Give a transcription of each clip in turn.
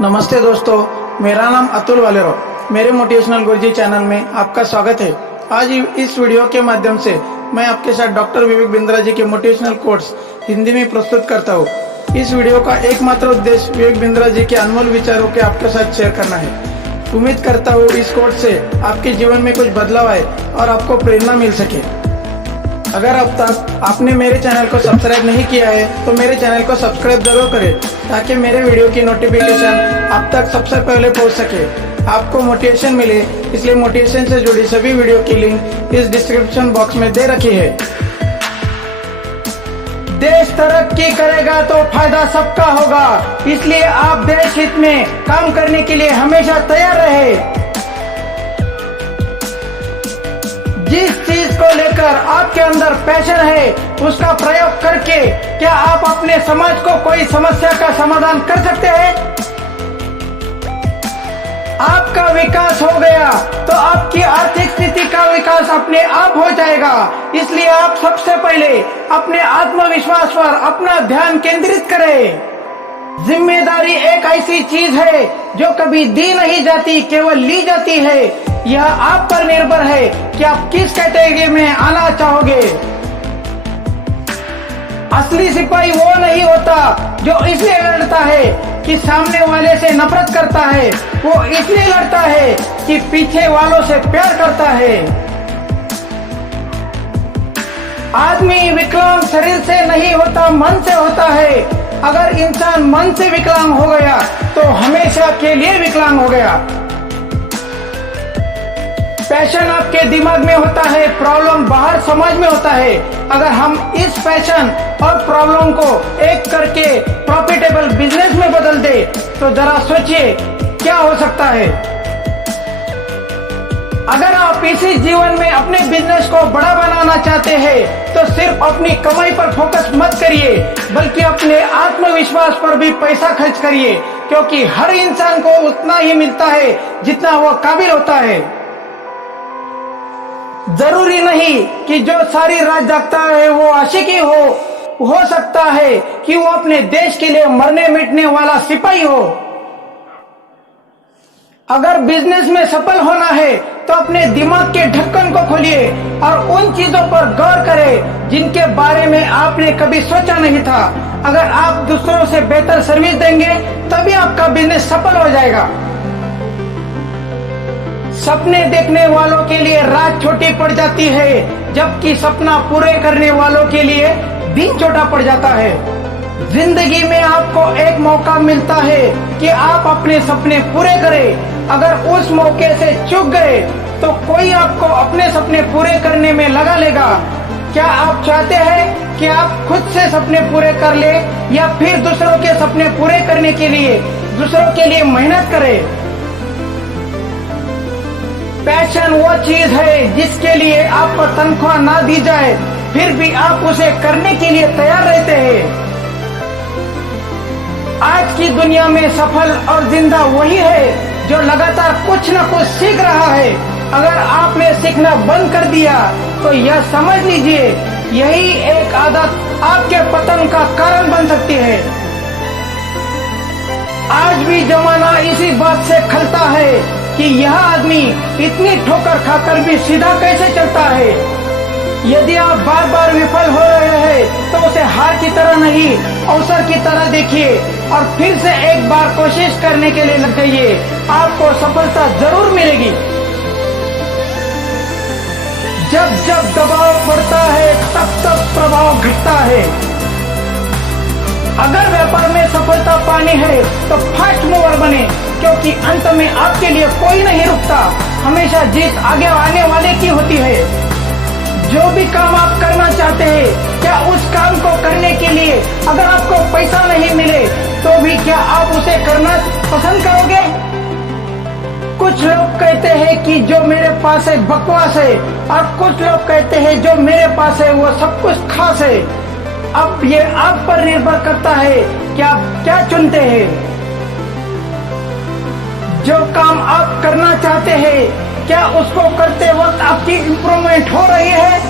नमस्ते दोस्तों, मेरा नाम अतुल वालेरो। मेरे मोटिवेशनल गुरुजी चैनल में आपका स्वागत है। आज इस वीडियो के माध्यम से मैं आपके साथ डॉक्टर विवेक बिंद्रा जी के मोटिवेशनल कोट्स हिंदी में प्रस्तुत करता हूँ। इस वीडियो का एकमात्र उद्देश्य विवेक बिंद्रा जी के अनमोल विचारों के आपके साथ शेयर करना है। उम्मीद करता हूँ इस कोट से आपके जीवन में कुछ बदलाव आए और आपको प्रेरणा मिल सके। अगर अब तक आपने मेरे चैनल को सब्सक्राइब नहीं किया है तो मेरे चैनल को सब्सक्राइब जरूर करें ताकि मेरे वीडियो की नोटिफिकेशन आप तक सबसे पहले पहुंच सके, आपको मोटिवेशन मिले। इसलिए मोटिवेशन से जुड़ी सभी वीडियो की लिंक इस डिस्क्रिप्शन बॉक्स में दे रखी है। देश तरक्की करेगा तो फायदा सबका होगा, इसलिए आप देश हित में काम करने के लिए हमेशा तैयार रहे। जिस चीज को लेकर आपके अंदर पैशन है उसका प्रयोग करके क्या आप अपने समाज को कोई समस्या का समाधान कर सकते हैं? आपका विकास हो गया तो आपकी आर्थिक स्थिति का विकास अपने आप हो जाएगा। इसलिए आप सबसे पहले अपने आत्मविश्वास पर अपना ध्यान केंद्रित करें। जिम्मेदारी एक ऐसी चीज है जो कभी दी नहीं जाती, केवल ली जाती है। यह आप पर निर्भर है कि आप किस कैटेगरी में आना चाहोगे। असली सिपाही वो नहीं होता जो इसलिए लड़ता है कि सामने वाले से नफरत करता है, वो इसलिए लड़ता है कि पीछे वालों से प्यार करता है। आदमी विकलांग शरीर से नहीं होता, मन से होता है। अगर इंसान मन से विकलांग हो गया तो हमेशा के लिए विकलांग हो गया। पैशन आपके दिमाग में होता है, प्रॉब्लम बाहर समाज में होता है। अगर हम इस पैशन और प्रॉब्लम को एक करके प्रॉफिटेबल बिजनेस में बदल दे तो जरा सोचिए क्या हो सकता है। अगर आप इसी जीवन में अपने बिजनेस को बड़ा बनाना चाहते हैं तो सिर्फ अपनी कमाई पर फोकस मत करिए, बल्कि अपने आत्मविश्वास पर भी पैसा खर्च करिए, क्योंकि हर इंसान को उतना ही मिलता है जितना वो काबिल होता है। जरूरी नहीं कि जो सारी रात जागता है वो आशिकी हो सकता है कि वो अपने देश के लिए मरने मिटने वाला सिपाही हो। अगर बिजनेस में सफल होना है तो अपने दिमाग के ढक्कन को खोलिए और उन चीजों पर गौर करें जिनके बारे में आपने कभी सोचा नहीं था। अगर आप दूसरों से बेहतर सर्विस देंगे तभी आपका बिजनेस सफल हो जाएगा। सपने देखने वालों के लिए रात छोटी पड़ जाती है, जबकि सपना पूरे करने वालों के लिए दिन छोटा पड़ जाता है। जिंदगी में आपको एक मौका मिलता है कि आप अपने सपने पूरे करें। अगर उस मौके से चूक गए तो कोई आपको अपने सपने पूरे करने में लगा लेगा। क्या आप चाहते हैं कि आप खुद से सपने पूरे कर ले या फिर दूसरों के सपने पूरे करने के लिए दूसरों के लिए मेहनत करें? पैशन वो चीज है जिसके लिए आपको तनख्वाह ना दी जाए फिर भी आप उसे करने के लिए तैयार रहते हैं। आज की दुनिया में सफल और जिंदा वही है जो लगातार कुछ न कुछ सीख रहा है। अगर आपने सीखना बंद कर दिया तो यह समझ लीजिए यही एक आदत आपके पतन का कारण बन सकती है। आज भी जमाना इसी बात से खलता है कि यह आदमी इतनी ठोकर खाकर भी सीधा कैसे चलता है। यदि आप बार बार विफल हो रहे हैं तो उसे हार की तरह नहीं, अवसर की तरह देखिए और फिर से एक बार कोशिश करने के लिए लग जाइए। आपको सफलता जरूर मिलेगी। जब जब दबाव बढ़ता है तब तब प्रभाव घटता है। अगर व्यापार में सफलता पानी है तो फास्ट मूवर बने, क्योंकि अंत में आपके लिए कोई नहीं रुकता। हमेशा जीत आगे आने वाले की होती है। जो भी काम आप करना चाहते हैं, क्या उस काम को करने के लिए अगर आपको पैसा नहीं मिले तो भी क्या आप उसे करना पसंद करोगे? कुछ लोग कहते हैं कि जो मेरे पास है बकवास है, और कुछ लोग कहते हैं जो मेरे पास है वो सब कुछ खास है। अब ये आप पर निर्भर करता है कि आप क्या चुनते हैं। जो काम आप करना चाहते हैं क्या उसको करते वक्त आपकी इम्प्रूवमेंट हो रही है?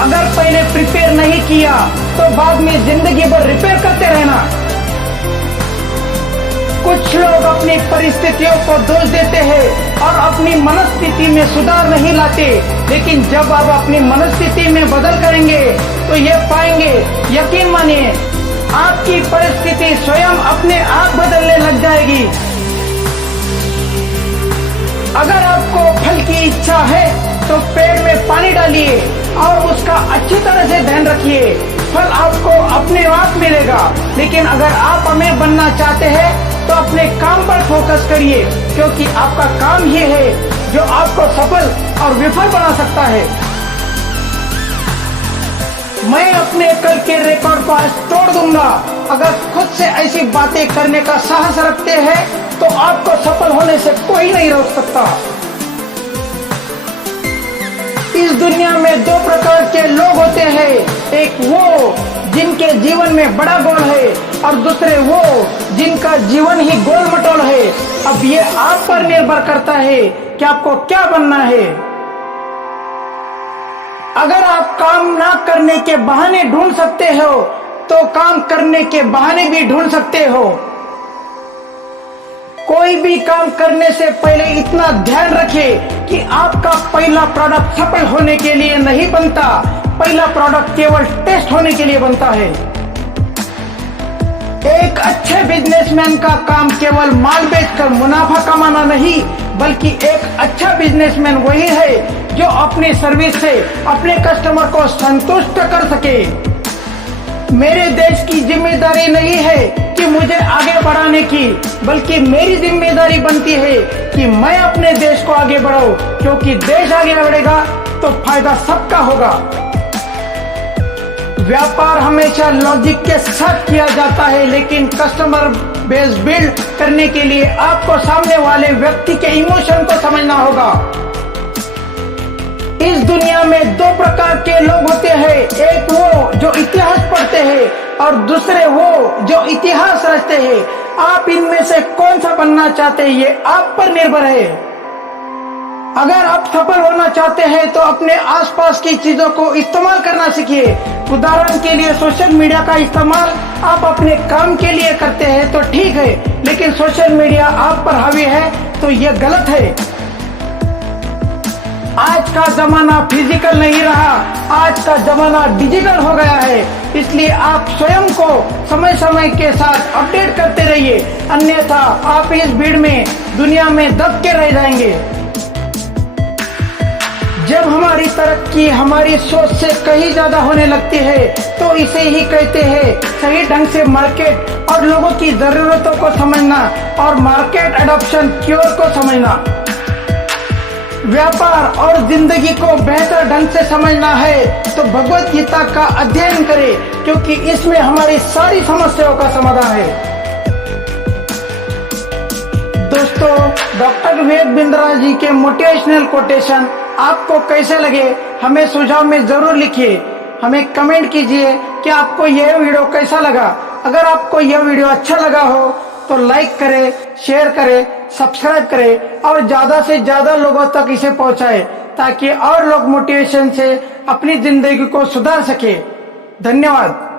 अगर पहले प्रिपेयर नहीं किया तो बाद में जिंदगी भर रिपेयर करते रहना। अपनी परिस्थितियों को दोष देते हैं और अपनी मनस्थिति में सुधार नहीं लाते, लेकिन जब आप अपनी मनस्थिति में बदल करेंगे तो ये पाएंगे, यकीन मानिए आपकी परिस्थिति स्वयं अपने आप बदलने लग जाएगी। अगर आपको फल की इच्छा है तो पेड़ में पानी डालिए और उसका अच्छी तरह से ध्यान रखिए, फल आपको अपने आप मिलेगा। लेकिन अगर आप अमीर बनना चाहते हैं तो अपने काम पर फोकस करिए, क्योंकि आपका काम ये है जो आपको सफल और विफल बना सकता है। मैं अपने कल के रिकॉर्ड को आज तोड़ दूंगा। अगर खुद से ऐसी बातें करने का साहस रखते हैं तो आपको सफल होने से कोई नहीं रोक सकता। इस दुनिया में दो प्रकार के लोग होते हैं, एक वो जिनके जीवन में बड़ा गोल है और दूसरे वो जिनका जीवन ही गोल मटोल है। अब ये आप पर निर्भर करता है कि आपको क्या बनना है। अगर आप काम ना करने के बहाने ढूंढ सकते हो तो काम करने के बहाने भी ढूंढ सकते हो। कोई भी काम करने से पहले इतना ध्यान रखें कि आपका पहला प्रोडक्ट सफल होने के लिए नहीं बनता, पहला प्रोडक्ट केवल टेस्ट होने के लिए बनता है। एक अच्छे बिजनेसमैन का काम केवल माल बेचकर मुनाफा कमाना नहीं, बल्कि एक अच्छा बिजनेसमैन वही है जो अपनी सर्विस से अपने कस्टमर को संतुष्ट कर सके। मेरे देश की जिम्मेदारी नहीं है कि मुझे आगे बढ़ाने की, बल्कि मेरी जिम्मेदारी बनती है कि मैं अपने देश को आगे बढ़ाऊं, क्योंकि देश आगे बढ़ेगा तो फायदा सबका होगा। व्यापार हमेशा लॉजिक के साथ किया जाता है, लेकिन कस्टमर बेस बिल्ड करने के लिए आपको सामने वाले व्यक्ति के इमोशन को समझना होगा। इस दुनिया में दो प्रकार के लोग होते हैं, एक वो जो इतिहास पढ़ते हैं और दूसरे वो जो इतिहास रचते हैं। आप इनमें से कौन सा बनना चाहते हैं ये आप पर निर्भर है। अगर आप सफल होना चाहते हैं तो अपने आसपास की चीजों को इस्तेमाल करना सीखिए। उदाहरण के लिए सोशल मीडिया का इस्तेमाल आप अपने काम के लिए करते हैं तो ठीक है, लेकिन सोशल मीडिया आप पर हावी है तो यह गलत है। आज का जमाना फिजिकल नहीं रहा, आज का जमाना डिजिटल हो गया है। इसलिए आप स्वयं को समय समय के साथ अपडेट करते रहिए, अन्यथा आप इस भीड़ में दुनिया में दब के रह जाएंगे। जब हमारी तरक्की हमारी सोच से कहीं ज्यादा होने लगती है तो इसे ही कहते हैं सही ढंग से मार्केट और लोगों की जरूरतों को समझना और मार्केट एडॉप्शन क्योर को समझना। व्यापार और जिंदगी को बेहतर ढंग से समझना है तो भगवत गीता का अध्ययन करें, क्योंकि इसमें हमारी सारी समस्याओं का समाधान है। दोस्तों, डॉक्टर विवेक बिंद्रा जी के मोटिवेशनल कोटेशन आपको कैसे लगे हमें सुझाव में जरूर लिखिए। हमें कमेंट कीजिए कि आपको यह वीडियो कैसा लगा। अगर आपको यह वीडियो अच्छा लगा हो तो लाइक करें, शेयर करें, सब्सक्राइब करें और ज्यादा से ज्यादा लोगों तक इसे पहुंचाएं, ताकि और लोग मोटिवेशन से अपनी जिंदगी को सुधार सके। धन्यवाद।